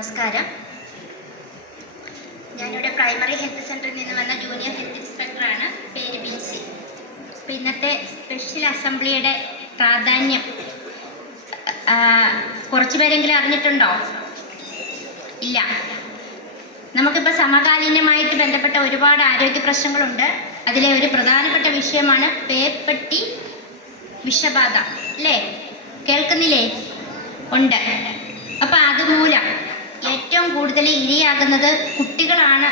നമസ്കാരം. ഞാനിവിടെ primary health സെന്ററിൽ നിന്ന് വന്ന ജൂനിയർ ഹെൽത്ത് ഇൻസ്പെക്ടറാണ് പേര് ബിൻസി. അപ്പോൾ ഇന്നത്തെ സ്പെഷ്യൽ അസംബ്ലിയുടെ പ്രാധാന്യം കുറച്ച് പേരെങ്കിലും അറിഞ്ഞിട്ടുണ്ടോ? ഇല്ല. നമുക്കിപ്പോൾ സമകാലീനമായിട്ട് ബന്ധപ്പെട്ട ഒരുപാട് ആരോഗ്യ പ്രശ്നങ്ങളുണ്ട്. അതിലെ ഒരു പ്രധാനപ്പെട്ട വിഷയമാണ് പേപ്പട്ടി വിഷബാധ. അല്ലേ? കേൾക്കുന്നില്ലേ? ഉണ്ട്. അപ്പം അതുമൂലം ഏറ്റവും കൂടുതൽ ഇരയാകുന്നത് കുട്ടികളാണ്.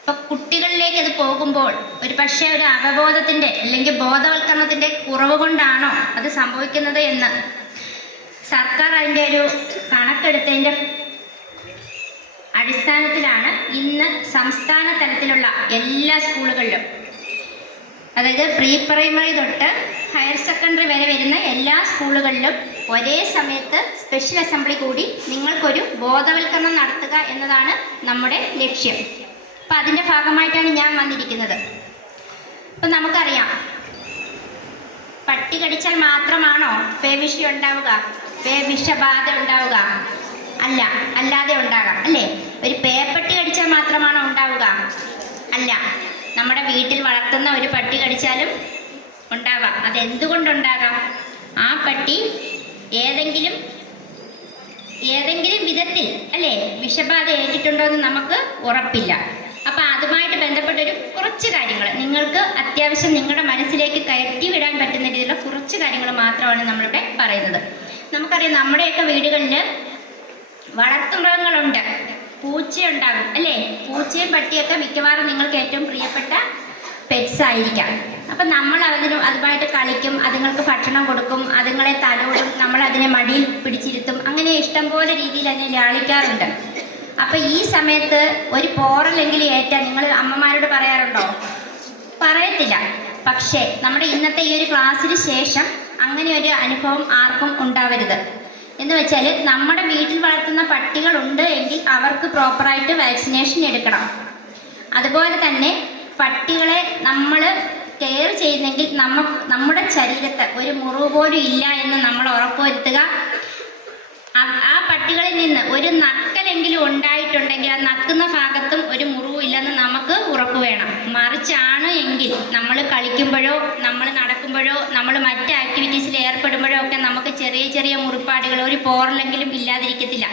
ഇപ്പൊ കുട്ടികളിലേക്ക് അത് പോകുമ്പോൾ ഒരു പക്ഷേ ഒരു അവബോധത്തിന്റെ അല്ലെങ്കിൽ ബോധവൽക്കരണത്തിന്റെ കുറവ് കൊണ്ടാണോ അത് സംഭവിക്കുന്നത് എന്ന് സർക്കാർ അതിന്റെ ഒരു കണക്കെടുത്തതിന്റെ അടിസ്ഥാനത്തിലാണ് ഇന്ന് സംസ്ഥാന തലത്തിലുള്ള എല്ലാ സ്കൂളുകളിലും. അതായത് പ്രീ പ്രൈമറി തൊട്ട് ഹയർ സെക്കൻഡറി വരെ വരുന്ന എല്ലാ സ്കൂളുകളിലും ഒരേ സമയത്ത് സ്പെഷ്യൽ അസംബ്ലി കൂടി നിങ്ങൾക്കൊരു ബോധവൽക്കരണം നടത്തുക എന്നതാണ് നമ്മുടെ ലക്ഷ്യം. അപ്പം അതിന്റെ ഭാഗമായിട്ടാണ് ഞാൻ വന്നിരിക്കുന്നത്. അപ്പം നമുക്കറിയാം. പട്ടി കടിച്ചാൽ മാത്രമാണോ പേവിഷ ഉണ്ടാവുക? പേവിഷബാധ ഉണ്ടാവുക? അല്ല അല്ലാതെ ഉണ്ടാകാം അല്ലേ? ഒരു പേപ്പട്ടി കടിച്ചാൽ മാത്രമാണോ ഉണ്ടാവുക? അല്ല നമ്മുടെ വീട്ടിൽ വളർത്തുന്ന ഒരു പട്ടി കടിച്ചാലും ഉണ്ടാവാം. അതെന്തുകൊണ്ടുണ്ടാകാം? ആ പട്ടി ഏതെങ്കിലും ഏതെങ്കിലും വിധത്തിൽ അല്ലേ? വിഷബാധ ഏറ്റിട്ടുണ്ടോ എന്ന് നമുക്ക് ഉറപ്പില്ല. അപ്പം അതുമായിട്ട് ബന്ധപ്പെട്ടൊരു കുറച്ച് കാര്യങ്ങൾ. നിങ്ങൾക്ക് അത്യാവശ്യം നിങ്ങളുടെ മനസ്സിലേക്ക് കയറ്റി വിടാൻ പറ്റുന്ന രീതിയിലുള്ള കുറച്ച് കാര്യങ്ങൾ മാത്രമാണ് നമ്മളിവിടെ പറയുന്നത്. നമുക്കറിയാം നമ്മുടെയൊക്കെ വീടുകളിൽ വളർത്തുമൃഗങ്ങളുണ്ട്. പൂച്ചയുണ്ടാകും അല്ലേ? പൂച്ചയും പട്ടിയൊക്കെ മിക്കവാറും നിങ്ങൾക്ക് ഏറ്റവും പ്രിയപ്പെട്ട പെറ്റ്സ് ആയിരിക്കാം. അപ്പം നമ്മൾ അതിന് അതുമായിട്ട് കളിക്കും അതുങ്ങൾക്ക് ഭക്ഷണം കൊടുക്കും അതുങ്ങളെ തലോടും നമ്മൾ അതിനെ മടിയിൽ പിടിച്ചിരുത്തും. അങ്ങനെ ഇഷ്ടം പോലെ രീതിയിൽ അതിനെ ലാളിക്കാറുണ്ട്. അപ്പം ഈ സമയത്ത് ഒരു പോറലെങ്കിലും ഏറ്റാൽ നിങ്ങൾ അമ്മമാരോട് പറയാറുണ്ടോ? പറയത്തില്ല. പക്ഷേ നമ്മുടെ ഇന്നത്തെ ഈ ഒരു ക്ലാസ്സിന് ശേഷം അങ്ങനെ ഒരു അനുഭവം ആർക്കും ഉണ്ടാവരുത്. എന്ന് വെച്ചാൽ നമ്മുടെ വീട്ടിൽ വളർത്തുന്ന പട്ടികളുണ്ട് എങ്കിൽ അവർക്ക് പ്രോപ്പറായിട്ട് വാക്സിനേഷൻ എടുക്കണം. അതുപോലെ തന്നെ പട്ടികളെ നമ്മൾ കെയർ ചെയ്യുന്നെങ്കിൽ നമ്മ നമ്മുടെ ശരീരത്തെ ഒരു മുറിവ് പോലും ഇല്ല എന്ന് നമ്മൾ ഉറപ്പുവരുത്തുക. ആ- പട്ടികളിൽ നിന്ന് ഒരു നക്കലെങ്കിലും ഉണ്ടായിട്ടുണ്ടെങ്കിൽ ആ നക്കുന്ന ഭാഗത്തും ഒരു മുറിവും ഇല്ലെന്ന് നമുക്ക് ഉറപ്പ് വേണം. മറിച്ചാണ് എങ്കിൽ നമ്മൾ കളിക്കുമ്പോഴോ നമ്മൾ നടക്കുമ്പോഴോ നമ്മൾ മറ്റ് ആക്ടിവിറ്റീസിൽ ഏർപ്പെടുമ്പോഴോ ഒക്കെ നമുക്ക് ചെറിയ ചെറിയ മുറിപ്പാടുകൾ ഒരു പോറലെങ്കിലും ഇല്ലാതിരിക്കത്തില്ല.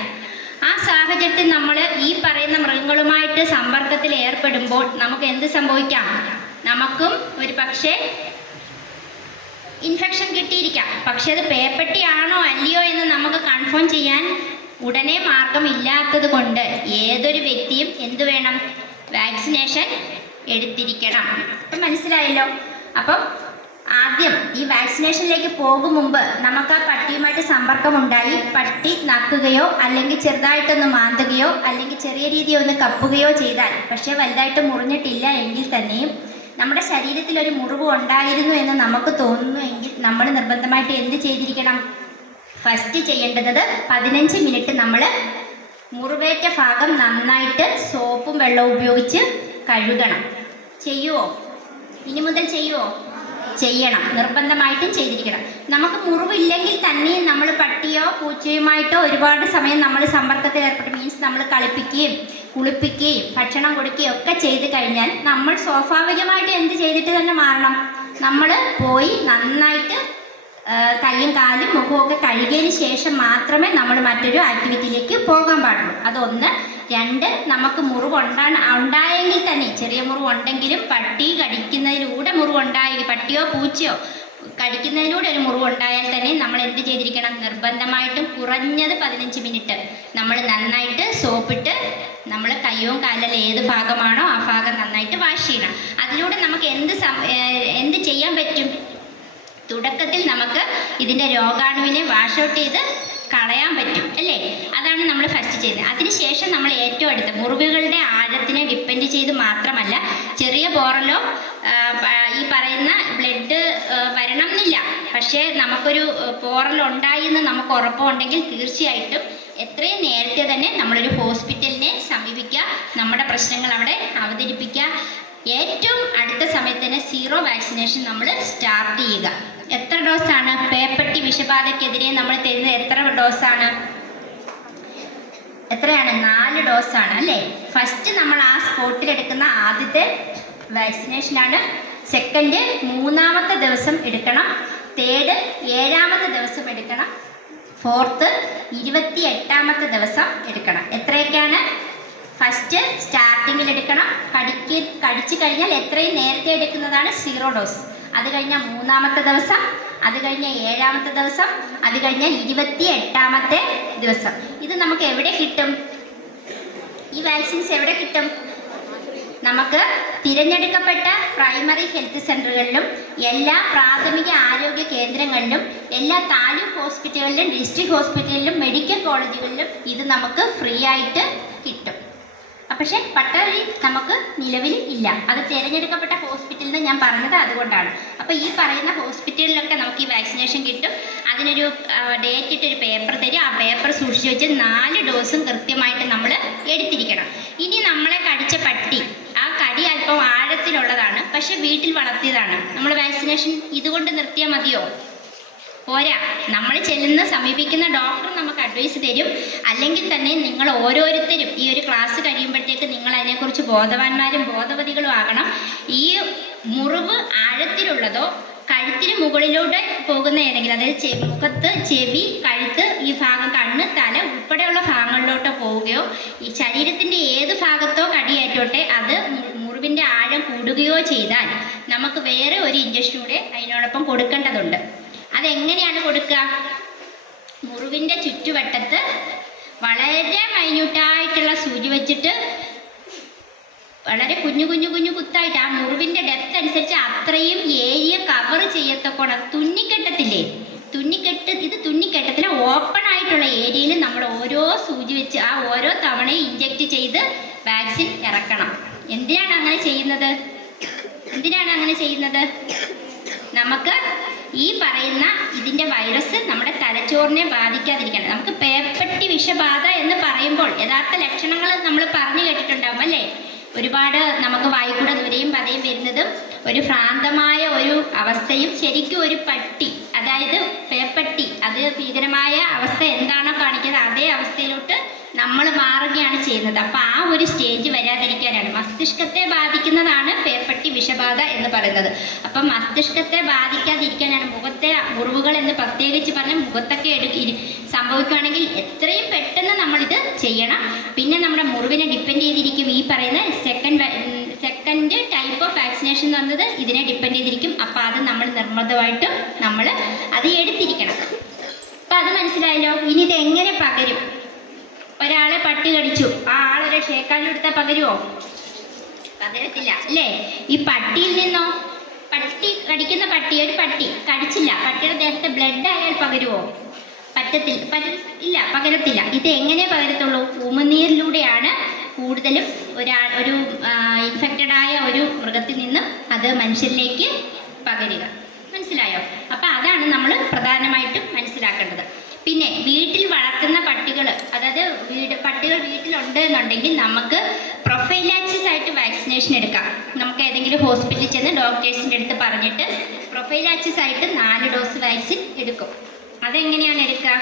ആ സാഹചര്യത്തിൽ നമ്മൾ ഈ പറയുന്ന മൃഗങ്ങളുമായിട്ട് സമ്പർക്കത്തിൽ ഏർപ്പെടുമ്പോൾ നമുക്ക് എന്ത് സംഭവിക്കാം? നമുക്കും ഒരു പക്ഷേ ഇൻഫെക്ഷൻ കിട്ടിയിരിക്കാം. പക്ഷെ അത് പേപ്പട്ടിയാണോ അല്ലയോ എന്ന് നമുക്ക് കൺഫേം ചെയ്യാൻ ഉടനെ മാർഗമില്ലാത്തത് കൊണ്ട് ഏതൊരു വ്യക്തിയും എന്തു വേണം? വാക്സിനേഷൻ എടുത്തിരിക്കണം. അപ്പം മനസ്സിലായല്ലോ? അപ്പം ആദ്യം ഈ വാക്സിനേഷനിലേക്ക് പോകും മുമ്പ് നമുക്ക് ആ പട്ടിയുമായിട്ട് സമ്പർക്കമുണ്ടായി. പട്ടി നക്കുകയോ അല്ലെങ്കിൽ ചെറുതായിട്ടൊന്ന് മാന്തുകയോ അല്ലെങ്കിൽ ചെറിയ രീതിയിൽ ഒന്ന് കപ്പുകയോ ചെയ്താൽ പക്ഷേ വലുതായിട്ട് മുറിഞ്ഞിട്ടില്ല എങ്കിൽ തന്നെയും നമ്മുടെ ശരീരത്തിൽ ഒരു മുറിവ് ഉണ്ടായിരുന്നു എന്ന് നമുക്ക് തോന്നുന്നു എങ്കിൽ നമ്മൾ നിർബന്ധമായിട്ട് എന്ത് ചെയ്തിരിക്കണം? ഫസ്റ്റ് ചെയ്യേണ്ടത് പതിനഞ്ച് മിനിറ്റ് നമ്മൾ മുറിവേറ്റ ഭാഗം നന്നായിട്ട് സോപ്പും വെള്ളവും ഉപയോഗിച്ച് കഴുകണം. ചെയ്യുവോ? ഇനി മുതൽ ചെയ്യുവോ? ചെയ്യണം. നിർബന്ധമായിട്ടും ചെയ്തിരിക്കണം. നമുക്ക് മുറിവില്ലെങ്കിൽ തന്നെയും നമ്മൾ പട്ടിയോ പൂച്ചയുമായിട്ടോ ഒരുപാട് സമയം നമ്മൾ സമ്പർക്കത്തിൽ ഏർപ്പെട്ട് മീൻസ് നമ്മൾ കളിപ്പിക്കുകയും കുളിപ്പിക്കുകയും ഭക്ഷണം കൊടുക്കുകയും ഒക്കെ ചെയ്ത് കഴിഞ്ഞാൽ നമ്മൾ സ്വാഭാവികമായിട്ട് എന്ത് ചെയ്തിട്ട് തന്നെ മാറണം. നമ്മൾ പോയി നന്നായിട്ട് കൈയും കാലും മുഖമൊക്കെ കഴുകിയതിന് ശേഷം മാത്രമേ നമ്മൾ മറ്റൊരു ആക്ടിവിറ്റിയിലേക്ക് പോകാൻ പാടുള്ളൂ. അതൊന്ന്. രണ്ട് നമുക്ക് മുറിവ് ഉണ്ടാ ഉണ്ടായെങ്കിൽ തന്നെ ചെറിയ മുറിവുണ്ടെങ്കിലും പട്ടി കടിക്കുന്നതിലൂടെ മുറിവുണ്ടായി പട്ടിയോ പൂച്ചയോ കടിക്കുന്നതിലൂടെ ഒരു മുറിവ് ഉണ്ടായാൽ തന്നെ നമ്മൾ എന്ത് ചെയ്തിരിക്കണം? നിർബന്ധമായിട്ടും കുറഞ്ഞത് പതിനഞ്ച് മിനിറ്റ് നമ്മൾ നന്നായിട്ട് സോപ്പിട്ട് നമ്മൾ കയ്യോ കാലിലെ ഏത് ഭാഗമാണോ ആ ഭാഗം നന്നായിട്ട് വാഷ് ചെയ്യണം. അതിലൂടെ നമുക്ക് എന്ത് എന്ത് ചെയ്യാൻ പറ്റും? തുടക്കത്തിൽ നമുക്ക് ഇതിന്റെ രോഗാണുവിനെ വാഷ് ഔട്ട് ചെയ്ത് കളയാൻ പറ്റും അല്ലേ? അതാണ് നമ്മൾ ഫസ്റ്റ് ചെയ്യുന്നത്. അതിനുശേഷം നമ്മൾ ഏറ്റവും അടുത്ത മുറിവുകളുടെ ആഴത്തിനെ ഡിപ്പെൻഡ് ചെയ്ത് മാത്രമല്ല ചെറിയ പോറലോ ഈ പറയുന്ന ബ്ലഡ് വരണം എന്നില്ല. പക്ഷേ നമുക്കൊരു പോറൽ ഉണ്ടായി എന്ന് നമുക്ക് ഉറപ്പുണ്ടെങ്കിൽ തീർച്ചയായിട്ടും എത്രയും നേരത്തെ തന്നെ നമ്മളൊരു ഹോസ്പിറ്റലിനെ സമീപിക്കുക നമ്മുടെ പ്രശ്നങ്ങൾ അവിടെ അവതരിപ്പിക്കുക. ഏറ്റവും അടുത്ത സമയത്ത് തന്നെ സീറോ വാക്സിനേഷൻ നമ്മൾ സ്റ്റാർട്ട് ചെയ്യുക. എത്ര ഡോസാണ്? പേപ്പട്ടി വിഷബാധയ്ക്കെതിരെ നമ്മൾ തരുന്നത് എത്ര ഡോസാണ്? എത്രയാണ്? നാല് ഡോസാണ് അല്ലേ? ഫസ്റ്റ് നമ്മൾ ആ സ്പോട്ടിൽ എടുക്കുന്ന ആദ്യത്തെ വാക്സിനേഷനാണ് സെക്കൻഡ് മൂന്നാമത്തെ ദിവസം എടുക്കണം. തേർഡ് ഏഴാമത്തെ ദിവസം എടുക്കണം. ഫോർത്ത് ഇരുപത്തി എട്ടാമത്തെ ദിവസം എടുക്കണം. എത്രയൊക്കെയാണ്? ഫസ്റ്റ് സ്റ്റാർട്ടിങ്ങിൽ എടുക്കണം. കടിക്ക് കടിച്ചു കഴിഞ്ഞാൽ എത്രയും നേരത്തെ എടുക്കുന്നതാണ് സീറോ ഡോസ് അത് കഴിഞ്ഞ മൂന്നാമത്തെ ദിവസം അത് കഴിഞ്ഞ ഏഴാമത്തെ ദിവസം അത് കഴിഞ്ഞ ഇരുപത്തി എട്ടാമത്തെ ദിവസം. ഇത് നമുക്ക് എവിടെ കിട്ടും? ഈ വാക്സിൻസ് എവിടെ കിട്ടും? നമുക്ക് തിരഞ്ഞെടുക്കപ്പെട്ട പ്രൈമറി ഹെൽത്ത് സെന്ററുകളിലും എല്ലാ പ്രാഥമിക ആരോഗ്യ കേന്ദ്രങ്ങളിലും എല്ലാ താലൂക്ക് ഹോസ്പിറ്റലുകളിലും ഡിസ്ട്രിക്ട് ഹോസ്പിറ്റലിലും മെഡിക്കൽ കോളേജുകളിലും ഇത് നമുക്ക് ഫ്രീ ആയിട്ട് പക്ഷേ പട്ടവഴി നമുക്ക് നിലവിൽ ഇല്ല. അത് തിരഞ്ഞെടുക്കപ്പെട്ട ഹോസ്പിറ്റലിൽ നിന്ന് ഞാൻ പറഞ്ഞത് അതുകൊണ്ടാണ്. അപ്പോൾ ഈ പറയുന്ന ഹോസ്പിറ്റലിലൊക്കെ നമുക്ക് ഈ വാക്സിനേഷൻ കിട്ടും. അതിനൊരു ഡേറ്റ് ഇട്ടൊരു പേപ്പർ തരും. ആ പേപ്പർ സൂക്ഷിച്ച് വെച്ച് നാല് ഡോസും കൃത്യമായിട്ട് നമ്മൾ എടുത്തിരിക്കണം. ഇനി നമ്മളെ കടിച്ച പട്ടി ആ കടി അല്പം ആഴത്തിലുള്ളതാണ് പക്ഷെ വീട്ടിൽ വളർത്തിയതാണ്. നമ്മൾ വാക്സിനേഷൻ ഇതുകൊണ്ട് നിർത്തിയാൽ മതിയോ? പോരാ. നമ്മൾ ചെല്ലുന്ന സമീപിക്കുന്ന ഡോക്ടർ നമുക്ക് അഡ്വൈസ് തരും. അല്ലെങ്കിൽ തന്നെ നിങ്ങൾ ഓരോരുത്തരും ഈ ഒരു ക്ലാസ് കഴിയുമ്പോഴത്തേക്ക് നിങ്ങൾ അതിനെക്കുറിച്ച് ബോധവാന്മാരും ബോധവതികളും ആകണം. ഈ മുറിവ് ആഴത്തിലുള്ളതോ കഴുത്തിന് മുകളിലൂടെ പോകുന്ന ഏതെങ്കിലും അതായത് ചെ മുഖത്ത് ചെവി കഴുത്ത് ഈ ഭാഗം കണ്ണ് തല ഉൾപ്പെടെയുള്ള ഭാഗങ്ങളിലോട്ടോ പോവുകയോ ഈ ശരീരത്തിന്റെ ഏത് ഭാഗത്തോ കടിയേറ്റോട്ടെ അത് മുറിവിന്റെ ആഴം കൂടുകയോ ചെയ്താൽ നമുക്ക് വേറെ ഒരു ഇഞ്ചക്ഷൻ കൂടെ അതിനോടൊപ്പം കൊടുക്കേണ്ടതുണ്ട്. അതെങ്ങനെയാണ് കൊടുക്കുക? മുറിവിന്റെ ചുറ്റുവട്ടത്ത് വളരെ മൈന്യൂട്ടായിട്ടുള്ള സൂചി വെച്ചിട്ട് വളരെ കുഞ്ഞു കുഞ്ഞു കുഞ്ഞു കുത്തായിട്ട് ആ മുറിവിന്റെ ഡെപ്ത് അനുസരിച്ച് അത്രയും ഏരിയ കവർ ചെയ്യത്തക്കോണം. തുന്നിക്കെട്ടത്തില്ലേ? തുന്നിക്കെട്ട് ഇത് തുന്നിക്കെട്ടത്തിലെ ഓപ്പൺ ആയിട്ടുള്ള ഏരിയയിൽ നമ്മൾ ഓരോ സൂചി വെച്ച് ആ ഓരോ തവണയും ഇഞ്ചെക്ട് ചെയ്ത് വാക്സിൻ ഇറക്കണം. എന്തിനാണ് അങ്ങനെ ചെയ്യുന്നത്? എന്തിനാണ് അങ്ങനെ ചെയ്യുന്നത്? നമുക്ക് ഈ പറയുന്ന ഇതിന്റെ വൈറസ് നമ്മുടെ തലച്ചോറിനെ ബാധിക്കാതിരിക്കണം നമുക്ക് പേപ്പട്ടി വിഷബാധ എന്ന് പറയുമ്പോൾ യഥാർത്ഥ ലക്ഷണങ്ങൾ നമ്മൾ പറഞ്ഞു കേട്ടിട്ടുണ്ടാവും അല്ലേ? ഒരുപാട് നമുക്ക് വായിക്കൂടെ നുരയും പതയും വരുന്നതും ഒരു ഭ്രാന്തമായ ഒരു അവസ്ഥയും ശരിക്കും ഒരു പട്ടി അതായത് പേപ്പട്ടി അത് ഭീകരമായ അവസ്ഥ എന്താണോ നമ്മൾ മാറുകയാണ് ചെയ്യുന്നത്. അപ്പം ആ ഒരു സ്റ്റേജ് വരാതിരിക്കാനാണ്. മസ്തിഷ്കത്തെ ബാധിക്കുന്നതാണ് പേപ്പട്ടി വിഷബാധ എന്ന് പറയുന്നത്. അപ്പം മസ്തിഷ്കത്തെ ബാധിക്കാതിരിക്കാനാണ് മുഖത്തെ മുറിവുകൾ എന്ന് പ്രത്യേകിച്ച് പറഞ്ഞാൽ മുഖത്തൊക്കെ എടു സംഭവിക്കുകയാണെങ്കിൽ എത്രയും പെട്ടെന്ന് നമ്മളിത് ചെയ്യണം. പിന്നെ നമ്മുടെ മുറിവിനെ ഡിപ്പെൻഡ് ചെയ്തിരിക്കും ഈ പറയുന്ന second second type of vaccination എന്ന് പറഞ്ഞത് ഇതിനെ ഡിപ്പെൻഡ് ചെയ്തിരിക്കും. അപ്പോൾ അത് നമ്മൾ നിർബന്ധമായിട്ടും നമ്മൾ അത് എടുത്തിരിക്കണം. അപ്പം അത് മനസ്സിലായല്ലോ? ഇനി ഇത് എങ്ങനെ പകരും? ഒരാളെ പട്ടി കടിച്ചു. ആ ആളൊരു ഷേക്കാലെടുത്താൽ പകരുമോ പകരത്തില്ല. അല്ലേ? ഈ പട്ടിയിൽ നിന്നോ? പട്ടി കടിക്കുന്ന പട്ടി ഒരു പട്ടി കടിച്ചില്ല. പട്ടിയുടെ ദേഹത്തെ ബ്ലഡ് ആയാൽ പകരുമോ പറ്റത്തില്ല. പറ്റ ഇല്ല പകരത്തില്ല. ഇത് എങ്ങനെ പകരത്തുള്ളൂ? ഉമിനീരിലൂടെയാണ് കൂടുതലും ഒരാ ഒരു ഇൻഫെക്റ്റഡ് ആയ ഒരു മൃഗത്തിൽ നിന്നും അത് മനുഷ്യരിലേക്ക് പകരുക. മനസ്സിലായോ? അപ്പം അതാണ് നമ്മൾ പ്രധാനമായിട്ടും മനസ്സിലാക്കേണ്ടത്. പിന്നെ വീട്ടിൽ പട്ടികൾ അതായത് വീട് പട്ടികൾ വീട്ടിലുണ്ട് എന്നുണ്ടെങ്കിൽ നമുക്ക് പ്രൊഫൈലാക്സിസ് ആയിട്ട് വാക്സിനേഷൻ എടുക്കാം. നമുക്ക് ഏതെങ്കിലും ഹോസ്പിറ്റലിൽ ചെന്ന് ഡോക്ടേഴ്സിന്റെ അടുത്ത് പറഞ്ഞിട്ട് പ്രൊഫൈലാക്സിസ് ആയിട്ട് നാല് ഡോസ് വാക്സിൻ എടുക്കും. അതെങ്ങനെയാണ് എടുക്കുക?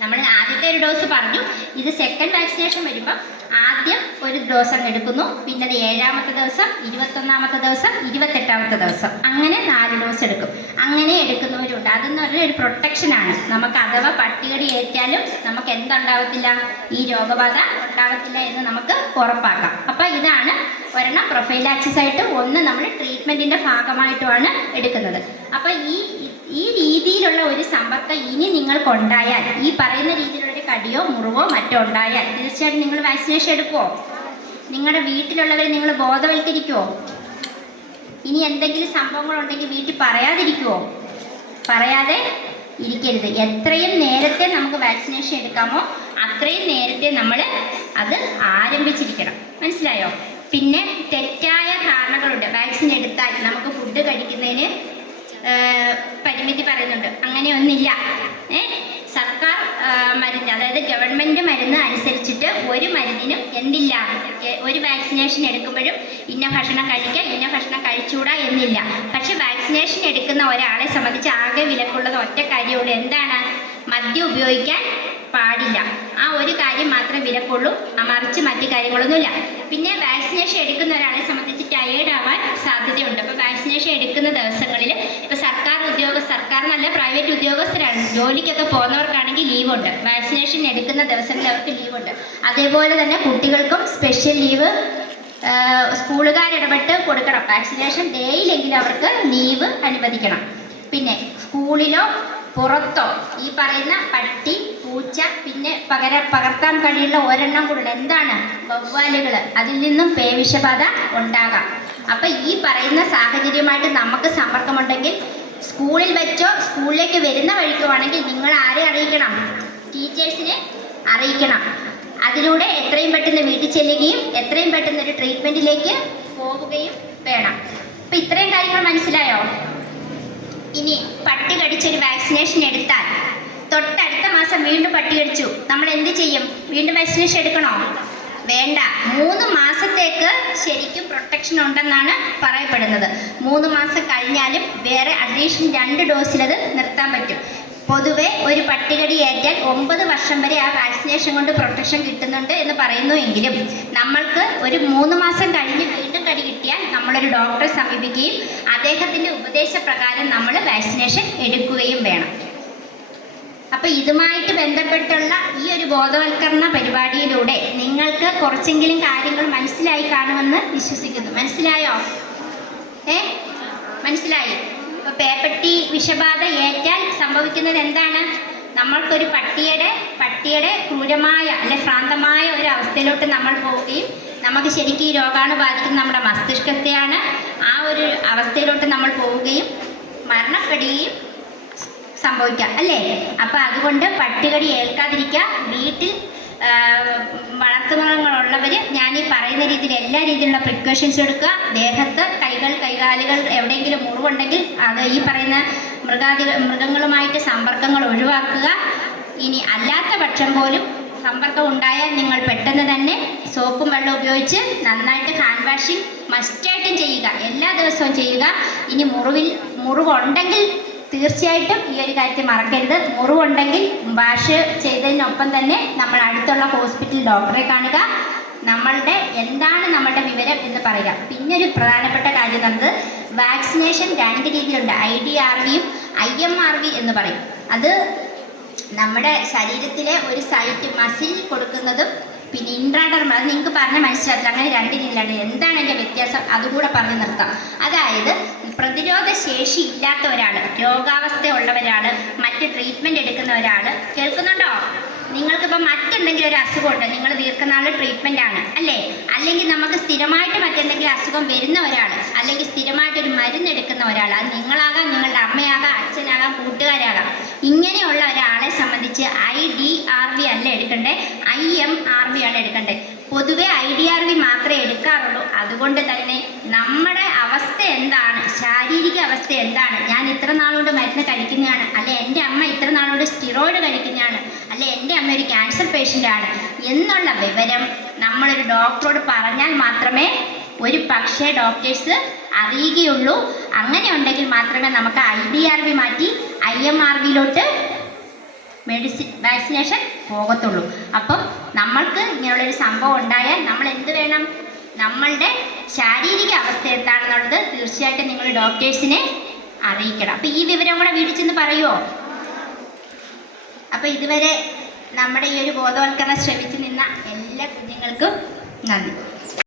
നമ്മൾ ആദ്യത്തെ ഒരു ഡോസ് പറഞ്ഞു. ഇത് സെക്കൻഡ് വാക്സിനേഷൻ വരുമ്പോൾ ആദ്യം ഒരു ദിവസം എടുക്കുന്നു. പിന്നെ അത് ഏഴാമത്തെ ദിവസം ഇരുപത്തൊന്നാമത്തെ ദിവസം ഇരുപത്തെട്ടാമത്തെ ദിവസം. അങ്ങനെ നാല് ഡോസ് എടുക്കും. അങ്ങനെ എടുക്കുന്നവരുണ്ട്. അതെന്ന് പറഞ്ഞാൽ ഒരു പ്രൊട്ടക്ഷനാണ് നമുക്ക് അഥവാ പട്ടികടി ഏറ്റാലും നമുക്ക് എന്തുണ്ടാവത്തില്ല? ഈ രോഗബാധ ഉണ്ടാകത്തില്ല എന്ന് നമുക്ക് ഉറപ്പാക്കാം. അപ്പോൾ ഇതാണ് ഒരെണ്ണം പ്രൊഫൈലാക്സിസ് ആയിട്ട് ഒന്ന് നമ്മൾ ട്രീറ്റ്മെന്റിന്റെ ഭാഗമായിട്ടുമാണ് എടുക്കുന്നത്. അപ്പോൾ ഈ ഈ രീതിയിലുള്ള ഒരു സമ്പർക്കം ഇനി നിങ്ങൾക്കുണ്ടായാൽ ഈ പറയുന്ന രീതിയിലുള്ള ഒരു കടിയോ മുറിവോ മറ്റോ ഉണ്ടായാൽ തീർച്ചയായിട്ടും നിങ്ങൾ വാക്സിനേഷൻ എടുക്കുമോ നിങ്ങളുടെ വീട്ടിലുള്ളവരെ നിങ്ങൾ ബോധവൽക്കരിക്കുമോ ഇനി എന്തെങ്കിലും സംഭവങ്ങളുണ്ടെങ്കിൽ വീട്ടിൽ പറയാതിരിക്കുമോ പറയാതെ ഇരിക്കരുത്. എത്രയും നേരത്തെ നമുക്ക് വാക്സിനേഷൻ എടുക്കാമോ അത്രയും നേരത്തെ നമ്മൾ അത് ആരംഭിച്ചിരിക്കണം. മനസ്സിലായോ? പിന്നെ തെറ്റായ ധാരണകളുണ്ട്. വാക്സിൻ എടുത്താൽ നമുക്ക് ഫുഡ് കഴിക്കുന്നതിന് പരിമിതി പറയുന്നുണ്ട്. അങ്ങനെയൊന്നില്ല സർക്കാർ മരുന്ന് അതായത് ഗവൺമെന്റ് മരുന്ന് അനുസരിച്ചിട്ട് ഒരു മരുന്നിനും എന്തില്ല. ഒരു വാക്സിനേഷൻ എടുക്കുമ്പോഴും ഇന്ന ഭക്ഷണം കഴിക്കുക ഇന്ന ഭക്ഷണം കഴിച്ചുകൂടാ എന്നില്ല. പക്ഷെ വാക്സിനേഷൻ എടുക്കുന്ന ഒരാളെ സംബന്ധിച്ച് ആകെ വിലക്കുള്ളത് ഒറ്റ കാര്യമുള്ളൂ. എന്താണ്? മദ്യം ഉപയോഗിക്കാൻ പാടില്ല. ആ ഒരു കാര്യം മാത്രമേ വിലക്കുള്ളൂ. മറിച്ച് മറ്റ് കാര്യങ്ങളൊന്നുമില്ല. പിന്നെ വാക്സിനേഷൻ എടുക്കുന്ന ഒരാളെ സംബന്ധിച്ച് ടയേർഡ് ആവാൻ സാധ്യതയുണ്ട്. അപ്പോൾ വാക്സിനേഷൻ എടുക്കുന്ന ദിവസങ്ങളിൽ സർക്കാർ പ്രൈവറ്റ് ഉദ്യോഗസ്ഥരാണ്. ജോലിക്കൊക്കെ പോകുന്നവർക്കാണെങ്കിൽ ലീവുണ്ട്. വാക്സിനേഷൻ എടുക്കുന്ന ദിവസങ്ങളിൽ അവർക്ക് ലീവുണ്ട്. അതേപോലെ തന്നെ കുട്ടികൾക്കും സ്പെഷ്യൽ ലീവ് സ്കൂളുകാരിടപെട്ട് കൊടുക്കണം. വാക്സിനേഷൻ ഡേയിലെങ്കിലും അവർക്ക് ലീവ് അനുവദിക്കണം. പിന്നെ സ്കൂളിലോ പുറത്തോ ഈ പറയുന്ന പട്ടി പൂച്ച പിന്നെ പകര പകർത്താൻ കഴിയുള്ള ഒരെണ്ണം കൂടുതൽ എന്താണ്? വവ്വാലുകൾ. അതിൽ നിന്നും പേവിഷബാധ ഉണ്ടാകാം. അപ്പം ഈ പറയുന്ന സാഹചര്യമായിട്ട് നമുക്ക് സമ്പർക്കമുണ്ടെങ്കിൽ സ്കൂളിൽ വെച്ചോ സ്കൂളിലേക്ക് വരുന്ന വഴിക്കോ ആണെങ്കിൽ നിങ്ങൾ ആരെ അറിയിക്കണം? ടീച്ചേഴ്സിനെ അറിയിക്കണം. അതിലൂടെ എത്രയും പെട്ടെന്ന് വീട്ടിൽ ചെല്ലുകയും എത്രയും പെട്ടെന്ന് ഒരു ട്രീറ്റ്മെന്റിലേക്ക് പോവുകയും വേണം. അപ്പം ഇത്രയും കാര്യങ്ങൾ മനസ്സിലായോ? ഇനി പട്ടി കടിച്ചൊരു വാക്സിനേഷൻ എടുത്താൽ തൊട്ടടുത്ത മാസം വീണ്ടും പട്ടി കടിച്ചു. നമ്മൾ എന്ത് ചെയ്യും? വീണ്ടും വാക്സിനേഷൻ എടുക്കണോ? വേണ്ട. മൂന്ന് മാസത്തേക്ക് ശരിക്കും പ്രൊട്ടക്ഷൻ ഉണ്ടെന്നാണ് പറയപ്പെടുന്നത്. മൂന്ന് മാസം കഴിഞ്ഞാലും വേറെ അഡീഷണൽ രണ്ട് ഡോസിലത് നിർത്താൻ പറ്റും. പൊതുവെ ഒരു പട്ടികടി ഏറ്റാൽ ഒമ്പത് വർഷം വരെ ആ വാക്സിനേഷൻ കൊണ്ട് പ്രൊട്ടക്ഷൻ കിട്ടുന്നുണ്ട് എന്ന് പറയുന്നു എങ്കിലും നമ്മൾക്ക് ഒരു മൂന്ന് മാസം കഴിഞ്ഞ് വീണ്ടും കടി കിട്ടിയാൽ നമ്മളൊരു ഡോക്ടറെ സമീപിക്കുകയും അദ്ദേഹത്തിന്റെ ഉപദേശപ്രകാരം നമ്മൾ വാക്സിനേഷൻ എടുക്കുകയും വേണം. അപ്പോൾ ഇതുമായിട്ട് ബന്ധപ്പെട്ടുള്ള ഈ ഒരു ബോധവൽക്കരണ പരിപാടിയിലൂടെ നിങ്ങൾക്ക് കുറച്ചെങ്കിലും കാര്യങ്ങൾ മനസ്സിലായി കാണുമെന്ന് വിശ്വസിക്കുന്നു. മനസ്സിലായോ? ഏ? മനസ്സിലായി. അപ്പോൾ പേപ്പട്ടി വിഷബാധ ഏറ്റാൽ സംഭവിക്കുന്നത് എന്താണ്? നമ്മൾക്കൊരു പട്ടിയുടെ പട്ടിയുടെ ക്രൂരമായ അല്ലെ ഭ്രാന്തമായ ഒരു അവസ്ഥയിലോട്ട് നമ്മൾ പോവുകയും നമുക്ക് ശരിക്കും ഈ രോഗാണ് ബാധിക്കുന്നത് നമ്മുടെ മസ്തിഷ്കത്തെയാണ് ആ ഒരു അവസ്ഥയിലോട്ട് നമ്മൾ പോവുകയും മരണപ്പെടുകയും സംഭവിക്കാം അല്ലേ? അപ്പം അതുകൊണ്ട് പട്ടികടി ഏൽക്കാതിരിക്കുക. വീട്ടിൽ വളർത്തുമൃഗങ്ങളുള്ളവർ ഞാൻ ഈ പറയുന്ന രീതിയിൽ എല്ലാ രീതിയിലുള്ള പ്രിക്കോഷൻസ് എടുക്കുക. ദേഹത്ത് കൈകൾ കൈകാലുകൾ എവിടെയെങ്കിലും മുറിവുണ്ടെങ്കിൽ അത് ഈ പറയുന്ന മൃഗാദി മൃഗങ്ങളുമായിട്ട് സമ്പർക്കങ്ങൾ ഒഴിവാക്കുക. ഇനി അല്ലാത്ത പക്ഷം പോലും സമ്പർക്കം ഉണ്ടായാൽ നിങ്ങൾ പെട്ടെന്ന് തന്നെ സോപ്പും വെള്ളം ഉപയോഗിച്ച് നന്നായിട്ട് ഹാൻഡ് വാഷിംഗ് മസ്റ്റായിട്ടും ചെയ്യുക. എല്ലാ ദിവസവും ചെയ്യുക. ഇനി മുറിവിൽ മുറിവുണ്ടെങ്കിൽ തീർച്ചയായിട്ടും ഈ ഒരു കാര്യത്തിൽ മറക്കരുത്. മുറിവുണ്ടെങ്കിൽ വാഷ് ചെയ്തതിനൊപ്പം തന്നെ നമ്മൾ അടുത്തുള്ള ഹോസ്പിറ്റലിൽ ഡോക്ടറെ കാണുക. നമ്മളുടെ എന്താണ് നമ്മളുടെ വിവരം എന്ന് പറയുക. പിന്നെ ഒരു പ്രധാനപ്പെട്ട കാര്യം എന്നത് വാക്സിനേഷൻ രണ്ട് രീതിയിലുണ്ട്. ഐ ഡി ആർ വിയും ഐ എം ആർ വി എന്ന് പറയും. അത് നമ്മുടെ ശരീരത്തിലെ ഒരു സൈറ്റ് മസിൽ കൊടുക്കുന്നതും പിന്നെ ഇൻട്രാഡർമ അത് നിങ്ങൾക്ക് പറഞ്ഞാൽ മനസ്സിലാക്കില്ല അങ്ങനെ രണ്ട് രീതിയിലാണ്. എന്താണ് അതിന്റെ വ്യത്യാസം? അതുകൂടെ പറഞ്ഞു നിർത്താം. അതായത് പ്രതിരോധ ശേഷി ഇല്ലാത്തവരാണ് രോഗാവസ്ഥ ഉള്ളവരാണ് മറ്റ് ട്രീറ്റ്മെന്റ് എടുക്കുന്ന ഒരാൾ കേൾക്കുന്നുണ്ടോ? നിങ്ങൾക്കിപ്പോൾ മറ്റെന്തെങ്കിലും ഒരു അസുഖമുണ്ട്? നിങ്ങൾ ദീർഘനാൾ ട്രീറ്റ്മെന്റ് ആണ് അല്ലേ? അല്ലെങ്കിൽ നമുക്ക് സ്ഥിരമായിട്ട് മറ്റെന്തെങ്കിലും അസുഖം വരുന്ന ഒരാൾ അല്ലെങ്കിൽ സ്ഥിരമായിട്ട് ഒരു മരുന്ന് എടുക്കുന്ന ഒരാൾ അത് നിങ്ങളാകാം നിങ്ങളുടെ അമ്മയാകാം അച്ഛനാകാം കൂട്ടുകാരാകാം ഇങ്ങനെയുള്ള ഒരാളെ സംബന്ധിച്ച് ഐ ഡി ആർ വി അല്ല എടുക്കണ്ടേ? ഐ എം ആർ വി ആണ് എടുക്കണ്ടേ. പൊതുവെ ഐ ഡി ആർ വി മാത്രമേ എടുക്കാറുള്ളൂ. അതുകൊണ്ട് തന്നെ നമ്മുടെ അവസ്ഥ എന്താണ്? ശാരീരിക അവസ്ഥ എന്താണ്? ഞാൻ ഇത്ര നാളുകൊണ്ട് മരുന്ന് കഴിക്കുന്നതാണ്. അല്ലെ എന്റെ അമ്മ ഇത്ര നാളുകൊണ്ട് സ്റ്റിറോയിഡ് കഴിക്കുന്നതാണ്. അല്ലെ എന്റെ അമ്മ ഒരു ക്യാൻസർ ആണ്. എന്നുള്ള വിവരം നമ്മളൊരു ഡോക്ടറോട് പറഞ്ഞാൽ മാത്രമേ ഒരു പക്ഷേ ഡോക്ടേഴ്സ് അറിയുകയുള്ളൂ. അങ്ങനെ ഉണ്ടെങ്കിൽ മാത്രമേ നമുക്ക് ഐ ഡി ആർ വി മാറ്റി ഐ എം ആർ വിയിലോട്ട് മെഡിസിൻ വാക്സിനേഷൻ പോകത്തുള്ളൂ. അപ്പം നമ്മൾക്ക് ഇങ്ങനെയുള്ളൊരു സംഭവം ഉണ്ടായാൽ നമ്മൾ എന്ത് വേണം? നമ്മളുടെ ശാരീരിക അവസ്ഥ എന്താണെന്നുള്ളത് തീർച്ചയായിട്ടും നിങ്ങൾ ഡോക്ടേഴ്സിനെ അറിയിക്കണം. അപ്പം ഈ വിവരം കൂടെ വീട്ടിൽ ചെന്ന് പറയുമോ അപ്പം ഇതുവരെ നമ്മുടെ ഈ ഒരു ബോധവൽക്കരണം ശ്രമിച്ചു നിന്ന എല്ലാ കുഞ്ഞുങ്ങൾക്കും നന്ദി.